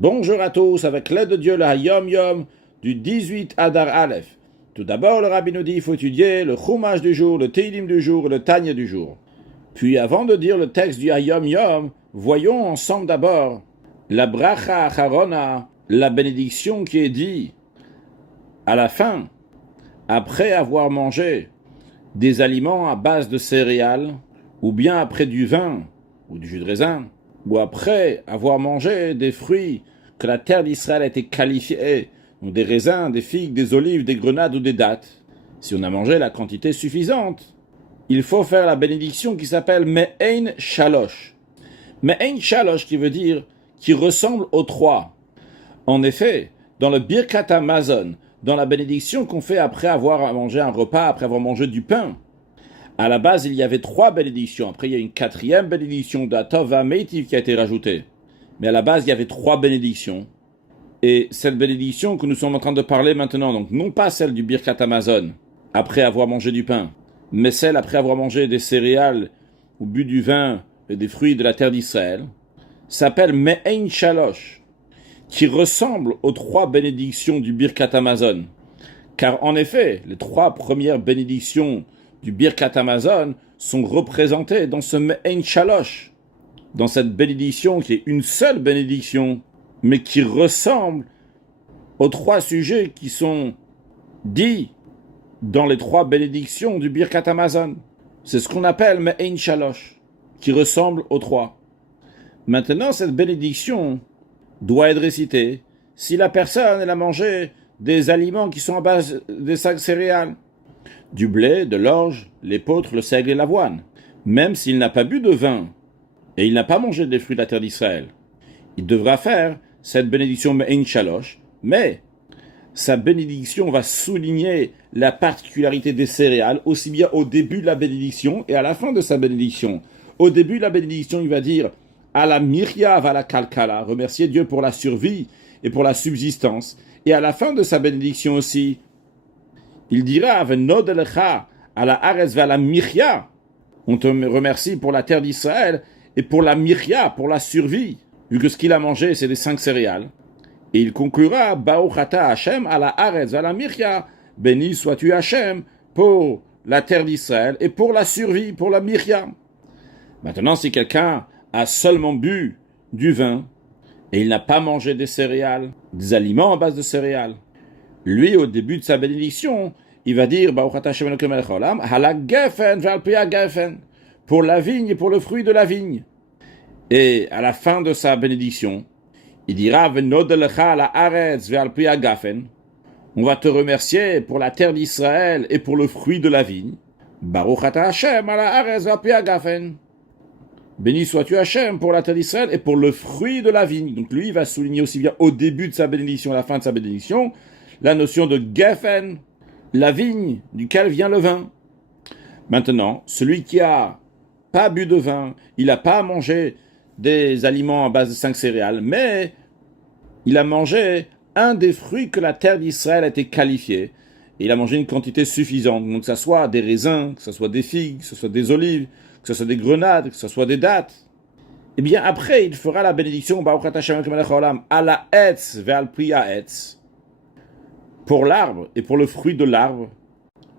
Bonjour à tous, avec l'aide de Dieu, la Yom Yom du 18 Adar Aleph. Tout d'abord, le Rabbi nous dit qu'il faut étudier le Chumash du jour, le Teilim du jour et le Tanya du jour. Puis, avant de dire le texte du Yom Yom, voyons ensemble d'abord la Bracha Acharona, la bénédiction qui est dit à la fin, après avoir mangé des aliments à base de céréales, ou bien après du vin ou du jus de raisin, ou après avoir mangé des fruits que la terre d'Israël a été qualifiée, donc des raisins, des figues, des olives, des grenades ou des dattes. Si on a mangé la quantité suffisante, il faut faire la bénédiction qui s'appelle Me'ein Shalosh. Me'ein Shalosh qui veut dire qui ressemble aux trois. En effet, dans le Birkat Hamazon, dans la bénédiction qu'on fait après avoir mangé un repas, après avoir mangé du pain, à la base, il y avait trois bénédictions. Après, il y a une quatrième bénédiction d'Atov V'Ameitiv qui a été rajoutée. Mais à la base, il y avait trois bénédictions. Et cette bénédiction que nous sommes en train de parler maintenant, donc non pas celle du Birkat Hamazon, après avoir mangé du pain, mais celle après avoir mangé des céréales ou bu du vin et des fruits de la terre d'Israël, s'appelle Me'ein Shalosh, qui ressemble aux trois bénédictions du Birkat Hamazon. Car en effet, les trois premières bénédictions du Birkat Hamazon sont représentées dans ce Me'ein Shalosh, dans cette bénédiction qui est une seule bénédiction, mais qui ressemble aux trois sujets qui sont dits dans les trois bénédictions du Birkat Hamazon. C'est ce qu'on appelle Me'ein Shalosh, qui ressemble aux trois. Maintenant, cette bénédiction doit être récitée si la personne elle a mangé des aliments qui sont à base des céréales, du blé, de l'orge, l'épeautre, le seigle et l'avoine. Même s'il n'a pas bu de vin et il n'a pas mangé des fruits de la terre d'Israël, il devra faire cette bénédiction Me'ein Shalosh, mais sa bénédiction va souligner la particularité des céréales, aussi bien au début de la bénédiction et à la fin de sa bénédiction. Au début de la bénédiction, il va dire « À la Mirya va la Kalkala », remercier Dieu pour la survie et pour la subsistance. Et à la fin de sa bénédiction aussi, il dira « Venod elecha à la Aretz va la Mirya ». On te remercie pour la terre d'Israël et pour la Mirya, pour la survie, vu que ce qu'il a mangé, c'est des 5 céréales. Et il conclura « Baruch ata Hashem à la Aretz va la Mirya ». Béni sois-tu Hashem pour la terre d'Israël et pour la survie, pour la Mirya. Maintenant, si quelqu'un a seulement bu du vin et il n'a pas mangé des céréales, des aliments à base de céréales, lui, au début de sa bénédiction, il va dire Baruch ata Hashem Elokeinu melech haolam, hala gefen ve'al pi gefen, pour la vigne et pour le fruit de la vigne. Et à la fin de sa bénédiction, il dira Venod elecha ala aretz ve'al pi gefen, on va te remercier pour la terre d'Israël et pour le fruit de la vigne. Baruch ata Hashem ala aretz ve'al pi gefen. Béni sois-tu Hashem pour la terre d'Israël et pour le fruit de la vigne. Donc lui, il va souligner aussi bien au début de sa bénédiction, à la fin de sa bénédiction, la notion de gefen, la vigne duquel vient le vin. Maintenant, celui qui a pas bu de vin, il n'a pas mangé des aliments à base de 5 céréales, mais il a mangé un des fruits que la terre d'Israël a été qualifiée. Et il a mangé une quantité suffisante. Donc que ce soit des raisins, que ce soit des figues, que ce soit des olives, que ce soit des grenades, que ce soit des dattes. Eh bien après, il fera la bénédiction Baruch ata Hashem Elokeinu melech haolam à la etz ve'al pri ha'etz, pour l'arbre et pour le fruit de l'arbre.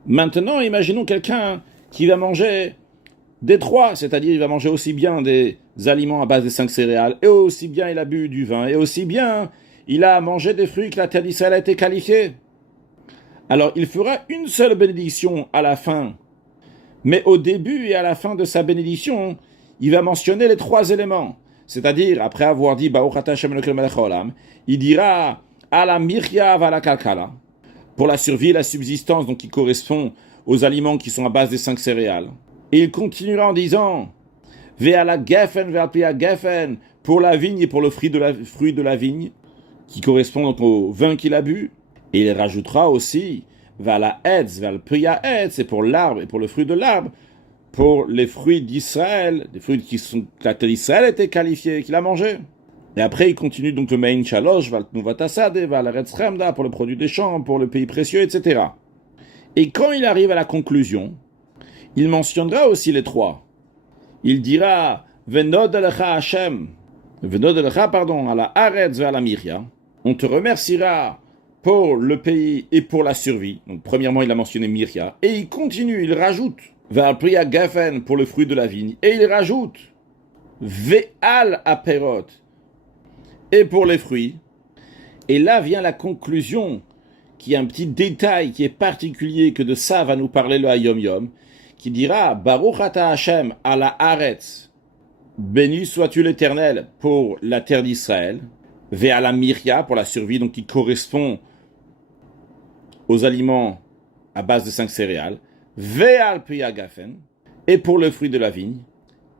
Maintenant, imaginons quelqu'un qui va manger des trois, c'est-à-dire il va manger aussi bien des aliments à base des 5 céréales, et aussi bien il a bu du vin, et aussi bien il a mangé des fruits que la terre d'Israël a été qualifiée. Alors il fera une seule bénédiction à la fin, mais au début et à la fin de sa bénédiction, il va mentionner les 3 éléments. C'est-à-dire, après avoir dit Baruch ata Hashem Elokeinu melech haolam, il dira à la Mirya va la Kalkala, pour la survie et la subsistance, donc qui correspond aux aliments qui sont à base des 5 céréales. Et il continuera en disant Ve'ala la gefen ve'al pi gefen, pour la vigne et pour le fruit de la vigne, qui correspond donc au vin qu'il a bu. Et il rajoutera aussi Ve'ala etz ve'al pi etz, c'est pour l'arbre et pour le fruit de l'arbre, pour les fruits d'Israël, des fruits qui sont que la terre d'Israël était qualifiée, qu'il a mangé. Et après, il continue donc le Me'ein Shalosh, Valtnuvatasade, Valaretz Remda, pour le produit des champs, pour le pays précieux, etc. Et quand il arrive à la conclusion, il mentionnera aussi les 3. Il dira Venod elecha Hashem à la Haaretz vers la Miria. On te remerciera pour le pays et pour la survie. Donc, premièrement, il a mentionné Miria. Et il continue, il rajoute. Vers Priya Gafen pour le fruit de la vigne. Et il rajoute. Ve'al aperot. Et pour les fruits. Et là vient la conclusion, qui est un petit détail qui est particulier, que de ça va nous parler le Hayom Yom, qui dira Baruch ata Hashem à la Haaretz. Béni sois-tu l'Éternel pour la terre d'Israël. Ve'al la Miria pour la survie, donc qui correspond aux aliments à base de 5 céréales. Ve'al Priya Gafen. Et pour le fruit de la vigne.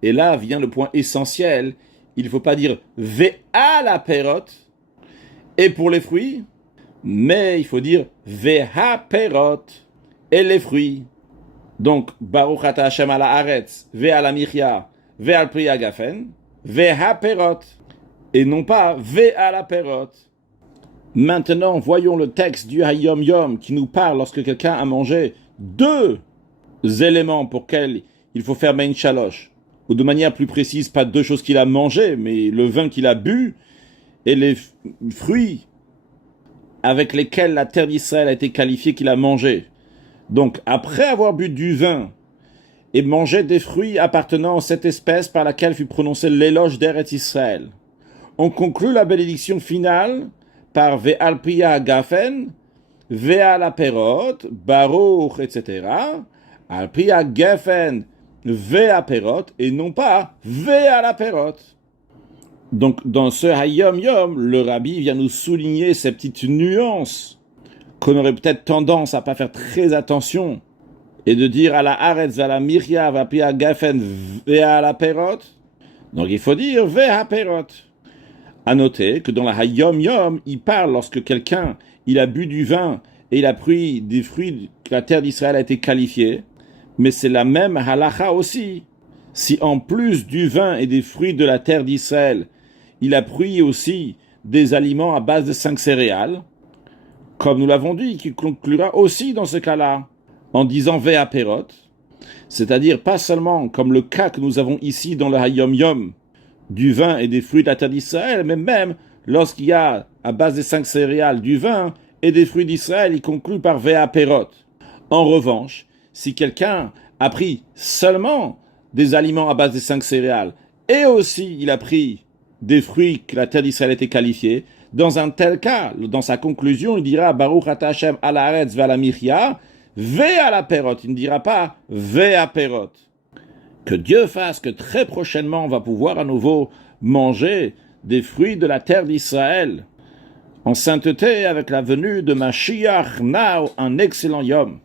Et là vient le point essentiel. Il ne faut pas dire Ve'al aperot. Et pour les fruits, mais il faut dire Ve'ha-perot, et les fruits. Donc, Baruch ata Hashem ala Haaretz, Ve'al Miria, Ve'al Priya Gafen, Ve'ha-perot, et non pas Ve'al aperot. Maintenant, voyons le texte du Hayom Yom qui nous parle lorsque quelqu'un a mangé 2 éléments pour lesquels il faut faire Mein Shalosh, ou de manière plus précise, pas 2 choses qu'il a mangées, mais le vin qu'il a bu, et les fruits avec lesquels la terre d'Israël a été qualifiée qu'il a mangé. Donc, après avoir bu du vin et mangé des fruits appartenant à cette espèce par laquelle fut prononcé l'éloge d'Eretz Israël, on conclut la bénédiction finale par Ve'al Priya Gafen, Ve'al aperot, Baruch, etc. Al Priya Gafen, Ve'al aperot, et non pas Ve'al aperot. Donc, dans ce Hayom Yom, le Rabbi vient nous souligner ces petites nuances qu'on aurait peut-être tendance à pas faire très attention et de dire à la Haaretz, à la Miria, à la Priya Gafen, à la Perot. Donc, il faut dire Ve'a Perot. À noter que dans la Hayom Yom, il parle lorsque quelqu'un, il a bu du vin et il a pris des fruits que la terre d'Israël a été qualifiée, mais c'est la même halacha aussi. Si en plus du vin et des fruits de la terre d'Israël, il a pris aussi des aliments à base de 5 céréales, comme nous l'avons dit, qui conclura aussi dans ce cas-là, en disant Ve'a Perot, c'est-à-dire pas seulement comme le cas que nous avons ici dans le Hayom Yom, du vin et des fruits de la terre d'Israël, mais même lorsqu'il y a à base des 5 céréales du vin et des fruits d'Israël, il conclut par Ve'a Perot. En revanche, si quelqu'un a pris seulement des aliments à base des 5 céréales, et aussi il a pris des fruits que la terre d'Israël était qualifiée, dans un tel cas, dans sa conclusion, il dira Baruch ata Hashem ala Haaretz ve'ala Miria, ve'al aperot. Il ne dira pas ve'a perot. Que Dieu fasse que très prochainement on va pouvoir à nouveau manger des fruits de la terre d'Israël en sainteté avec la venue de Mashiach, now un excellent Yom.